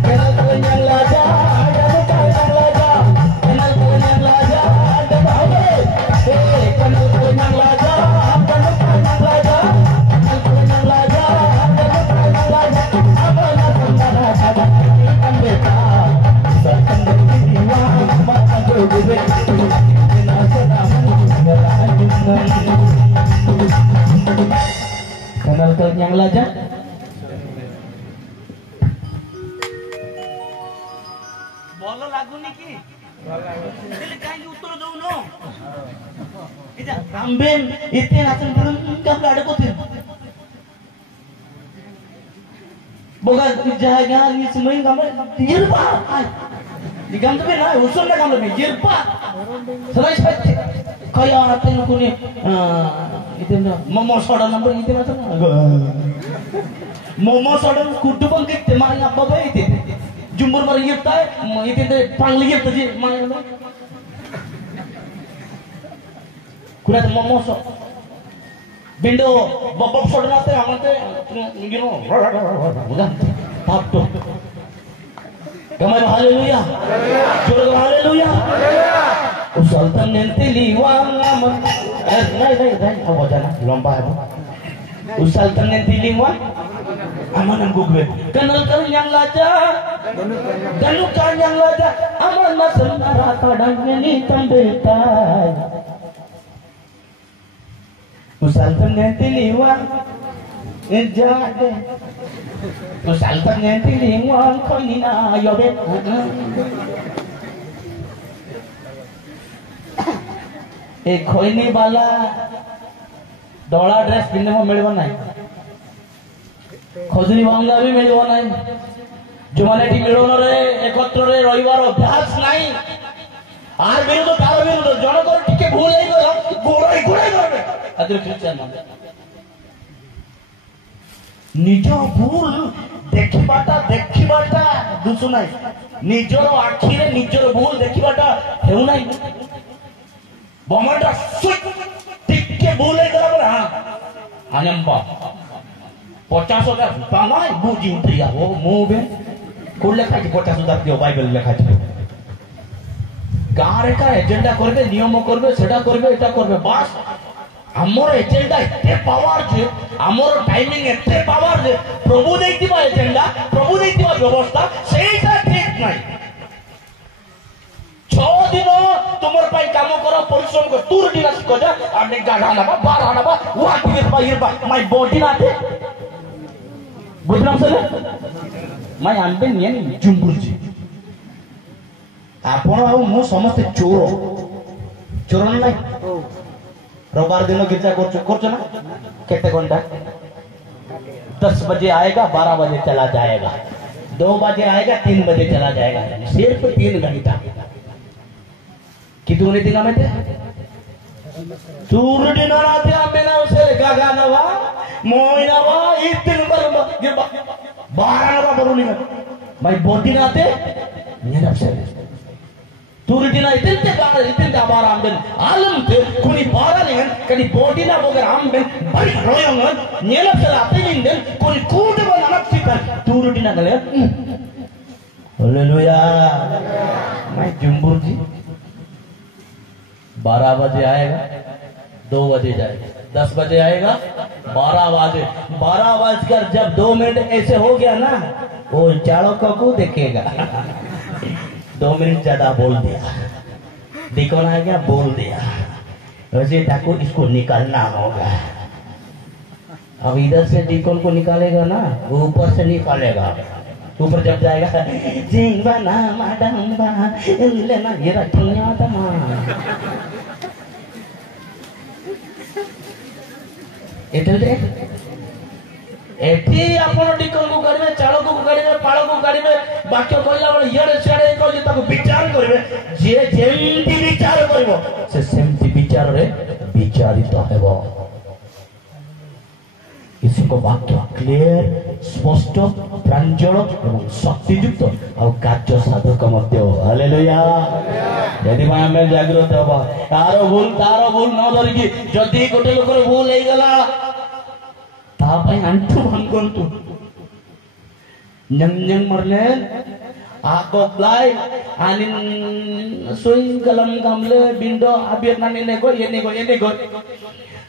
Kenal kenyang laja, ada kenyang laja. Kenal kenyang laja, ada bahagia. Kenal kenyang laja, ada kenyang laja. Kenal kenyang laja, ada kenyang laja. Apa nak kena ada ikan beta. Sekarang dari wah mata gobe. Kenal kenyang laja. Bolo lagu niki. Dili kayu utur dulu. Ija amben ite nasan belum kam ada kotin. Boga jaga ni semua kamu dirpa. Di gam tu na usul na kamu dirpa. Selai seperti kaya orang tengok ni itu na momo soda number itu macam. Momo soda kudu bangkit temanya apa baik itu. Jumur mari yurta itu pangli yurta je mana mana kuda momo so bindo bob soda nate amante bukan tap to kamar haleluya jurga haleluya usaltan nanti liwang aman naik apa jana lomba apa usaltan nanti liwang aman ang gugwe kanal yang laja Dalu kanyang laja aman masal narata dangni tambeltai usal tangenti liwang ejade usal tangenti liwang konina yobe khoini bala dola dress pinne mo मिलबो नाही खोजरी बांगला भी मिलबो नाही जुमानेटी मिळवणारे एकत्ରରେ ରହିବାର ଅଭ୍ୟାସ ନାହିଁ ଆର ବିରୁଦ୍ଧ ତାର ବିରୁଦ୍ଧ ଜଣଙ୍କର ଟିକେ ଭୁଲ ହେଇଗଲା ଗୋଡାଇ କରିବେ ଆଦିର ଖ୍ରୀଷ୍ଟିଆନ ମାନେ ନିଜ ଭୁଲ ଦେଖିବାଟା ଦୁସୁ ନାହିଁ ନିଜର ଆଖିରେ ନିଜର ଭୁଲ ଦେଖିବାଟା ହେଉ ନାହିଁ ବମଟା ଟିକେ ଭୁଲ ହେଇଗଲା ପରେ ହଁ ଆନମ୍ବା 50,000 tangan buji utria oh mobe kolle khai 50,000 दियो बाइबल लेखा छै गारे का एजेंडा करबे नियम करबे सेटा करबे एटा करबे बस हमर एजेंडा एते पावर जे हमर टाइमिंग एते पावर जे प्रभु दैतिबा एजेंडा प्रभु दैतिबा व्यवस्था सेटा ठीक नाही 6 दिन तुमर पाई काम करो परिश्रम कर तुर दिन सिको जा आमे गाढ़ा ना बार आना बा वाट हिरबा माय बॉडी नाते बुझना सले मैं आंबे नियन जुम्बुरजी आपण आ मु समस्त चोर नहीं रविवार दिन गिरजा करछ ना केते घंटा 10 बजे आएगा 12 बजे चला जाएगा 2 बजे आएगा 3 बजे चला जाएगा सिर्फ 3 घंटा कितने दिन में सूर्य नाते आमेना उसे गागानवा मोइनवा इतन बरबा गिरबा बारानवा बरुनी में भाई बोटी नाते नेनप से सूर्य ना इतनते गागा इतनते बार आमदन आलम ते कुनी बारा ने कनी बोटी ना बोगर आमदन बड़ी रोयंग नेनप से आते निंदन कुनी कूडे बन अनक्सिता सूर्य ना गले हालेलुया मैं जुम्बुर जी 12 बजे आएगा 2 बजे जाएगा 10 बजे आएगा 12 बजकर जब 2 मिनट ऐसे हो गया ना वो चारों को देखेगा 2 मिनट ज्यादा बोल दिया दिखोन आ गया बोल दिया वैसे ताको इसको निकालना होगा अब इधर से डिकोन को निकालेगा ना वो ऊपर से निकालेगा ऊपर जब जाएगा जिंगवा ना माडंबा लेना ये रखिया तमा एठी आपण डिकन को काढिबे चाळक को काढिबे पाळ को काढिबे वाक्य कहला बेले इयाडे सियाडे कहले ताको विचार करबे जे जेमती विचार करबो से सेमती विचार रे विचारित हेबो इसको वाक्य क्लियर स्पष्ट प्रांजल एवं शक्तियुक्त और कार्य साधक मध्य हालेलुया यदि आमे जागृत हबा तारो भूल न धरिकी जदि गोटे लोकर भूल हे गला ता पई अंठु भांगंतु नंग मरले आको ब्लाई आनिन सोइन कलम gamle bindo abier nani nego ये nego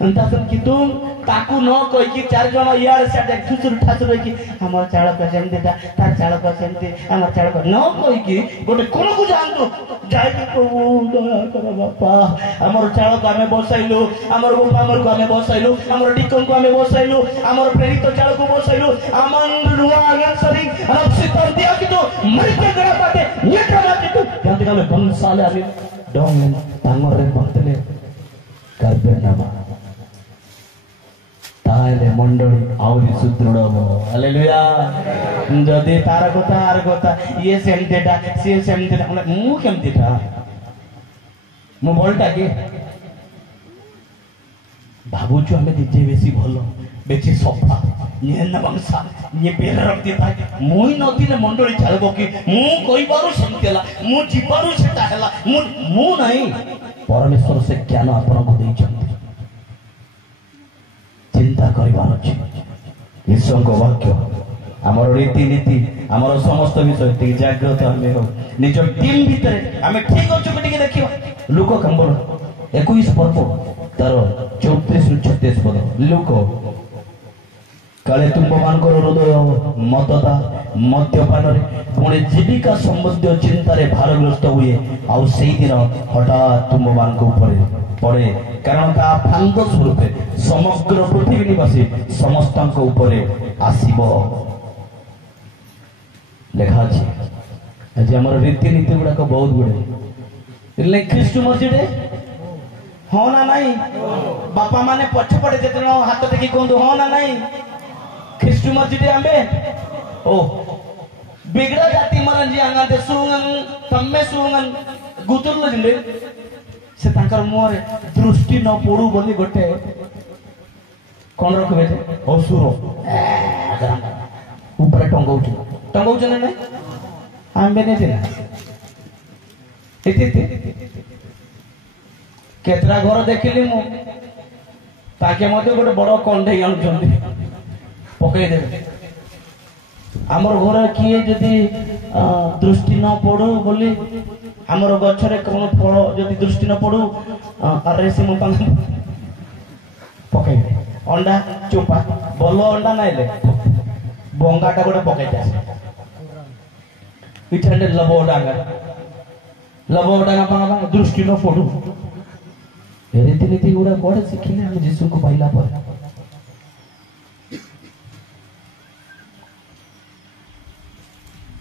अंतासन कितुम ताकू न कहि कि चार जण यार साडे ठुसुर ठासुर कि हमर चाळक सेमतेटा तार चाळक सेमते हमर चाळक न कहि कि गोटे कोन को जानतो जाय कि प्रभु दया कर बापा हमर चाळक आमे बसाइलु हमर गोपामर को आमे बसाइलु हमर डिकन को आमे बसाइलु हमर प्रेरित चाळक को बसाइलु हमन रुआ आंगन सरी रक्षित दिया कि तो मरते गड़ा पाटे नेtra बाटे तो जानते काले बंसाले आमे डोंग तांगर रे बंतले करबे नामा ताले मंडली आउरी सुदृढ़ हो हालेलुया जदि तार कथा ये सेमतेटा से सेमतेटा मु केमतेटा मु बोलटा के भाबुछु हमें दिजे बेसी भलो बेसी सफा ये न वंशा ये पेल रखती था मुई नथिले मंडली छाड़बो कि मु कहि पारु सेमतेला मु जीवारु सेटा हला मु नहीं परमेश्वर से ज्ञान आपन को देई छथि चिंता करिबार अछि ईश्वर को वाक्य हमर रीति नीति हमर समस्त विषय ती जागृत हमें हो निज टीम भीतर हमें ठीक अछि कि देखियो लोक कंबल 21 पर्व तार 34 रु 36 पद लोक काले तुम मान करो हृदय मतता मद्यपान रे पुणे जीविका संबंधी चिंता रे भारग्रस्त हुए आउ सेही दिन हठात तुम मान को ऊपर पड़े कारण ता फांग स्वरूप समग्र पृथ्वी निवासी समस्त को ऊपर आसीबो लेखा अछि आज हमर रीति नीति गुडा को बहुत गुडे इले ख्रीष्ट मस्जिदे हो ना नहीं बापा माने पछ पड़े जतन हाथ टेकी कोंदो हो ना नहीं ख्रीष्ट मस्जिदे आमे ओ बिगड़ा जाति मरन जी आंगा दे सुंगन तम्मे सुंगन गुतुरलो जिले से तांकर मुहरे दृष्टि न पड़ू बोली गोटे कौन रखबे असुर ऊपर टंगौछ ने आंबे ने दिला एते केतरा घर देखिली मु ताके मते गोटे बड़ कंढे आनुचंदी पकई देबे आमर घर किए जदि दृष्टि न पड़ू बोली आमर गछरे कोन फल जदि दृष्टि न पड़ू अरे से म पकई अंडा चोपा बलो अंडा नाइले बंगाटा गोटे पकई जासे इठंडे लबो डांगा पांगा दृष्टि न पड़ू रीति नीति गुड़ा कोड़े सिखिले हम यीशु को पाइला पर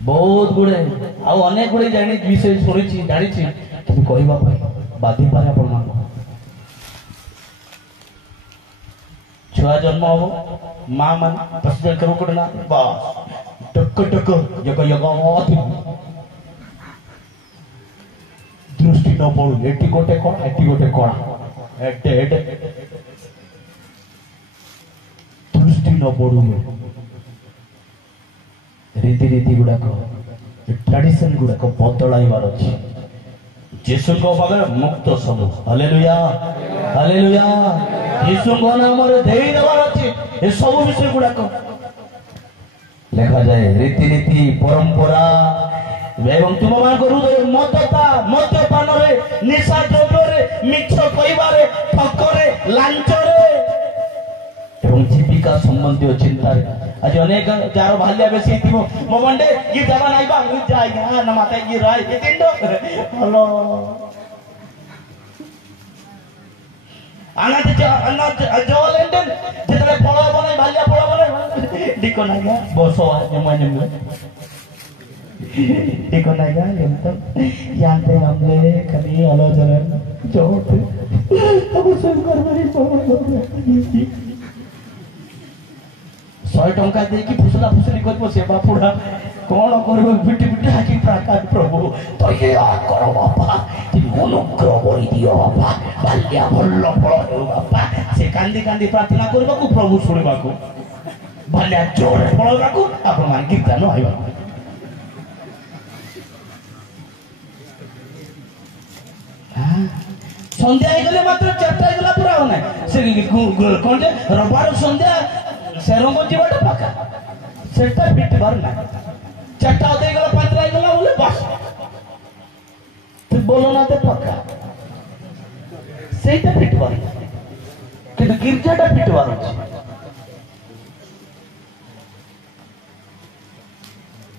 बहुत गुड़े आउ अनेक गुड़े जानी विषय सुनी जानी कि कहवा बाधी पारे आपण छुआ जन्म हो मां मन प्रसिद्ध करू कोडना बस टक टक जक यग दृष्टि न पड़ू एटी गोटे कोण एटी गोटे कोण एटे एटे दृष्टि न पड़ू रीति रीति गुड़ाक ट्रेडिशन गुड़ाक बदलाइबार अछि यीशु को पावे मुक्त सब हालेलुया हालेलुया यीशु को नाम रे देई देबार अछि ए सब विषय गुड़ाक लिखा जाए रीति नीति परंपरा एवं तुम मान को हृदय मतता मद्यपान रे निशा द्रव्य रे मिछ कहिबा रे ठक रे लांच रे एवं जीविका संबंधी चिंता रे आज अनेक जार भाल्य बेसी थिबो मोमंडे गी जावा नाइबा जाय ना न माता गी राय ए तिंडो हेलो आना जोलेंडन जेतले फळ बनै भाल्य फळ बनै डिको नाइगा बसो आ मने डिको नाइगा लेंतो यांते हमले कभी आलोचना जोत अब सुन कर मेरी 100 टंका देकी फुसला फुसली करबो से बापुडा कोन करबो बिटी बिटी हाकी प्राकाश प्रभु तो ये आ करो बापा ती अनुग्रह करि दियो बापा बाल्या भल्ल फल हेउ बापा से कांदी कांदी प्रार्थना करबाकू प्रभु सुनिबाकू बाल्या जोर फलबाकू आपण मान कीर्तन आइबाकू संध्या गले मात्र चर्चा गला पूरा होना से कोन जे रबार संध्या सेरंग जीवाटा पक्का सेटा बिट भरना चट्टा दे गला पंद्रा गला बोले बस फिर बोलो ना ते पक्का सेटा बिट भर किंतु गिरजाटा बिट भर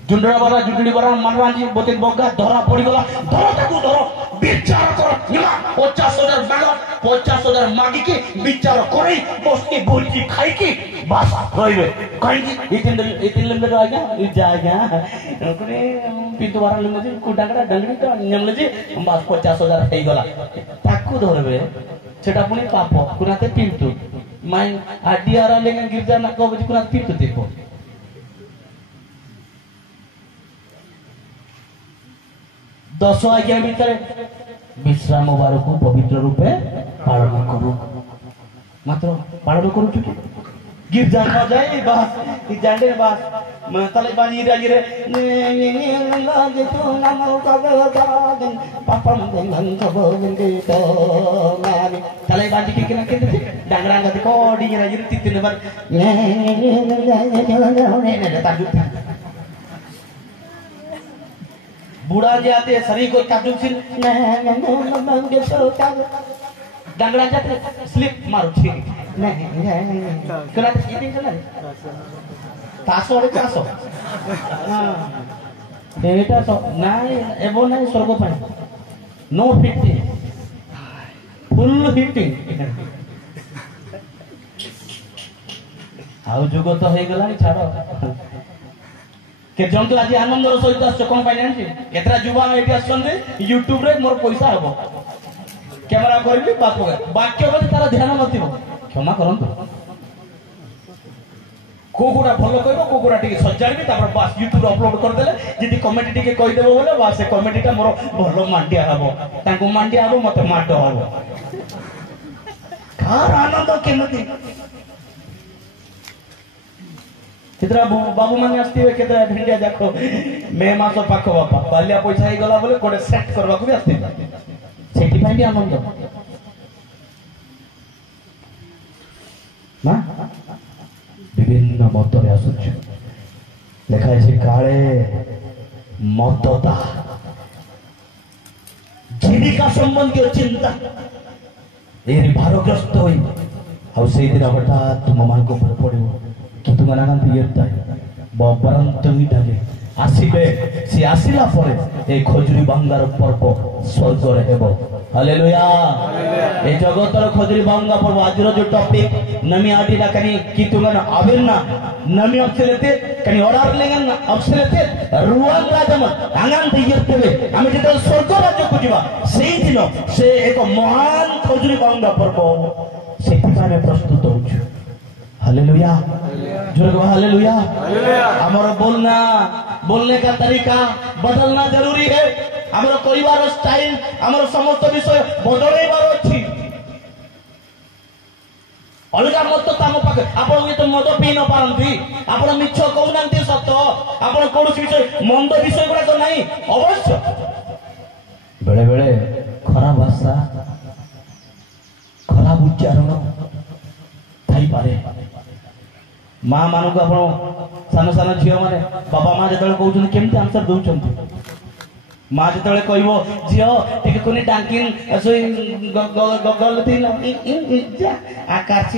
जुंडरा बारा जुंडड़ी बारा मनराजी बोते बग्गा धरा पड़ी गला धरा ताकू धरो विचार कर निमा 50,000 बेल 50,000 मागी की विचार करे बसके बोलकी खाई की बस रहिबे कहीं इतिन लेले रह गया इ जा गया करे पिंतु बारा लेले कुडागड़ा डंगड़ी तो नेमले जे बस 50,000 हे गला ताकू धरबे सेटा पुनी पाप कुनाते पिंतु माय आडियारा लेंगे गिरजा ना को बजी कुनाते पिंतु देखो दस आज्ञा भितर विश्राम बार को पवित्र रूपे पालन करू मात्र पालन करू कि गिरजा न जाए बस जाने बस तले बानी राजी रे लागे तो नाम का दागन पापम देन सब गंगे तो माने तले बानी की ना के डांगरा गति को डी राजी रे तीन बार ने ताजु बूढ़ा जाते शरीर को काजू सिल डंगड़ा जाते स्लिप मारो ठीक कला इतिन कला तासो रे तासो हां एटा तो नाइ एबो नाइ स्वर्ग पानी नो फिटिंग फुल हिटिंग आउ जुग तो हे गला छाड़ो के जंतु आज आनंदर सहित आस कोन पाइ जानछि एतरा जुवा एटी आछन्ते YouTube रे मोर पैसा हबो कैमरा करबी बात वाक्य बजे तारा ध्यान नथिबो क्षमा करंतु कोकुडा फॉलो करबो कोकुडा टिके सजाड़बी तापर बस YouTube रे अपलोड कर देले जदी कमेडी टिके कहि देबो बोले बस से कमेडीटा मोर भलो मांडिया हबो तांको मांडिया हबो मते माडो हबो कार आनंद केमति कितना बाबू माने आस्तिबे केते भिंडिया देखो मे मास पाख बापा बाल्या पैसा ही गला बोले कोडे सेट करबा को भी आस्ति सेठी पाई भी आनंद ना विभिन्न मत रे आसुछ लेखा है काळे मतता जीविका संबंधी चिंता एरी भारग्रस्त होई आ सेई दिन हठात तुम मान को पड़िबो कि तुम नागंती येता बबरंत मिटाले आसीबे से आसीला परे ए खजुरी बांगार पर्व स्वर्ग रे हेबो हालेलुया ए जगतर खजुरी बांगा पर्व आजर जो टॉपिक नमी आडीला कनी कि तुम आवेना नमी अक्षरते कनी ऑर्डर लेगन अक्षरते रुवान राजम आंगांती येतबे आमे जेते स्वर्ग राज्य को जीवा सेई दिन से एक महान खजुरी बांगा पर्व सेति पाने प्रस्तुत होछु हालेलुया जुर्ग हालेलुया हमारा बोलने का तरीका बदलना जरूरी है हमारा परिवार स्टाइल हमारा समस्त विषय बदलई बार अछि अलगा मत ताम पाके आपण ये तो मद पी न पारंती आपण मिछ कहउनांती सत्य आपण कोन विषय मंद विषय गुडा तो नहीं अवश्य बेले बेले खराब भाषा खराब उच्चारण थाई पारे माँ मान को आप सान सान झील मैंने बाबा माँ जो कहते केमती आंसर दौरान माँ जो कह झील टे डाकिन आकाश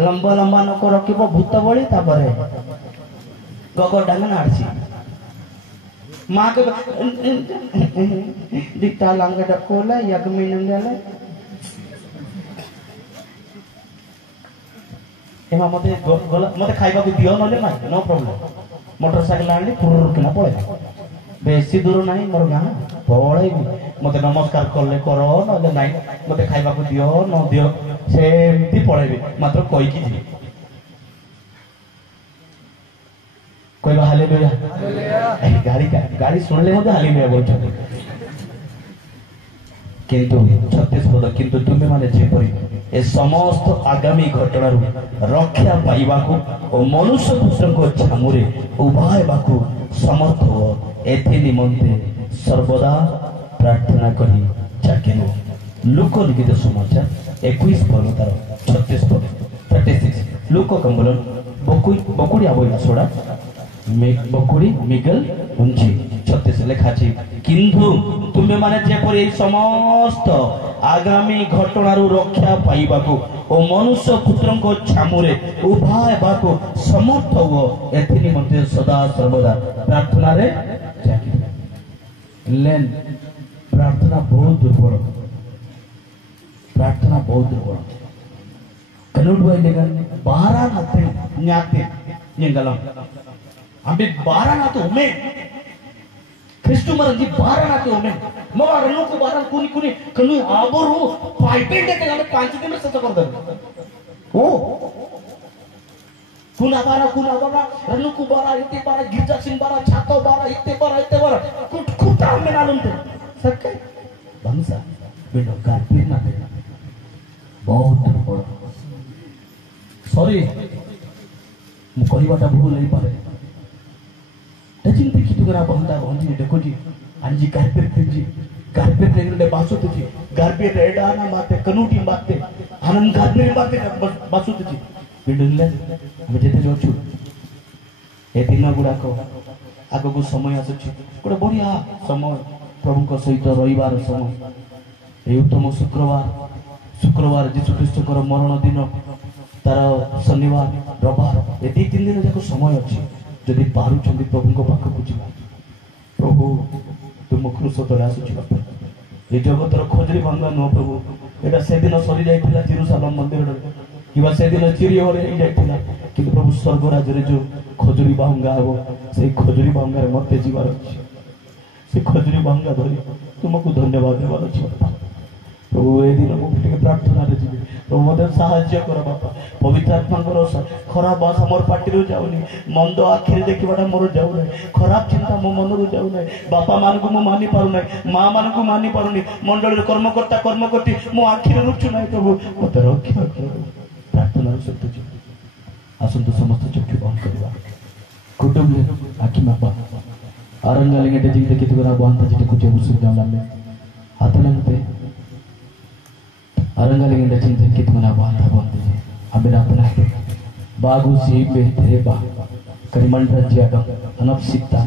लंबा लंबा नक रख भूत बड़ी गग डांगना आड़सी माँ के दिता लांग डकोला यगमी नंगला एमा मते मते खाइबा को दियो नले माय नो प्रॉब्लम मोटरसाइकिल आनी पुर किना पळे बेसी दूर नाही मोर गां पळैबी मते नमस्कार करले करो नले नाइ मते खाइबा को दियो न दियो सेमती पळैबी मात्र कहि कि जी कहबा हालेलुया गाड़ी सुनले मते हालेलुया बोलछो किंतु 36 पद किंतु तुमे माने जेपरि ए समस्त आगामी घटनारू रक्षा पाइबाकू और मनुष्य पुत्र को छामुरे उभाय बाकू समर्थ हो एथि निमंते सर्वदा प्रार्थना करी चाकेनो लोक लिखित समाचार 21 पद तार 36 पद 36 लोक कंबलन बकुड़ी आबोला सोडा बकुड़ी मिगल उंची 36 लेखा छी किंतु तुमे माने जेपरि समस्त आगामी घटनारू रक्षा पाइबाकू और मनुष्य पुत्र को छामुरे उभा हेबाकू समर्थ हो एथि निमंते सदा सर्वदा प्रार्थना रे लेन प्रार्थना बहुत दुर्बल कनुड वाइलेगा 12 नाते न्याते निंगलम अबे 12 नाते उमे क्रिस्टु मरंजी 12 नाते उमे मवा रनु को 12 कुनी कनु आबोरु पाइपें देते गले 5 दिन में सच कर दे ओ कुना बारा रनु को 12 इते 12 गिरजा सिंह 12 छातो 12 इते 12 कुटा में नालुम थे सके बंसा बेडो कारपीर नाते बहुत बड़ सॉरी मु कहिबाटा भूल नहीं पारे तजिन देखि तुगरा बंदा बंदी देखो जी अंजी कारपेट लेगले बासुत जी कारपेट एडा ना माते कनुटी माते आनंद कारपेट माते बासुत जी बिडले हम जेते जोछु ए दिन गुडा को आगो को समय आसुछि गोटे बढ़िया समय प्रभु को सहित रविवार समय ए उत्तम शुक्रवार जीशु ख्रीष्ट को मरण दिन तार शनिवार रविवार ए 2-3 दिन जाको समय अछि जदि पारुछंदी प्रभु को पाख को जीवा प्रभु तुम क्रूस तले आसुछि बापा ए जगतर खोजरी भांगा न प्रभु एटा से दिन सरी जाइतिला जेरूशलेम मंदिर रे किबा से दिन चिरी होरे जाइतिला किंतु प्रभु स्वर्ग राज्य रे जो खोजरी भांगा हो से खोजरी भांगा रे मते जीवार अछि से खोजरी भांगा धरि तुमको धन्यवाद देवार अछि प्रभु ए दिन मु टिके प्रार्थना रे जीवे प्रभु मते सहाय्य कर बापा पवित्र आत्मा को खराब भाषा मोर पाटी रो जाउनी मंद आखिर देखिबाटा मोर जाउ नै खराब चिंता मो मन रो जाउ नै बापा मान को मु मानि पारु नै मां मान को मानि पारुनी मंडल रे कर्मकर्ता कर्मकर्ती मो आखिर रुचु नै प्रभु मते रक्षा कर प्रार्थना रो सत्य जी आसंत समस्त चक्षु बंद करबा कुटुंब आखि मापा आरंगालिंगे ते जिंदगी तुगरा बांता जिते कुछ उस जामला में आतलंते आरंगालिंगे ते जिंदगी तुगरा बांता बंदी अबे अपना बागु सी पे थे बा करिमंडल जिया अनप सिक्ता